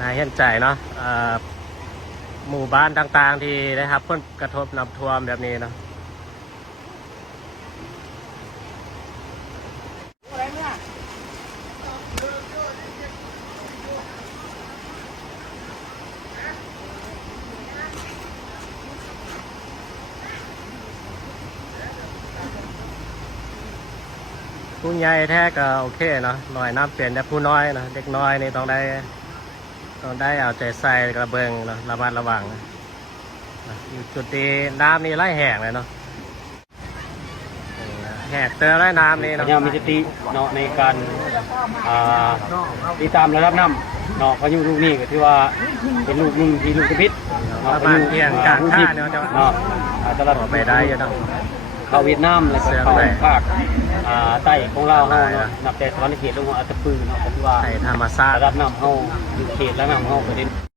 น่าเห็นใจเนาะหมู่บ้านต่างๆที่ได้รับผลกระทบน้ำท่วมแบบนี้เนาะผู้ใหญ่แท้ก็โอเคเนาะหน่อยน้ำเปลี่ยนแต่ผู้น้อยนะเด็กน้อยนี่ต้องได้เอาใจใส่กระเบื้องเนาะระมัดระวังนะอยู่จุดที่น้ำนี่ไล่แหกเลยเนาะแหกเตอไล่น้ำนี่เนาะพยายามมีสติเนาะในการติดตามระดับน้ำเนาะพายุลูกนี้ก็ถือว่าเป็นลูกนึงที่ลูกกระพิษเนาะ ประมาณเพียงกลางท่าเนาะ เนาะตลอด ไปได้อยู่เนาะ เข้าเวียดนามแล้วก็เข้าภาคใต้ของเราเนาะนับแต่สวรรค์เขตลงมาอัตตปือเนาะก็ถือว่า ไทยธรรมชาติ ระดับน้ำเฮาอยู่เขตและน้ำเฮาก็ได้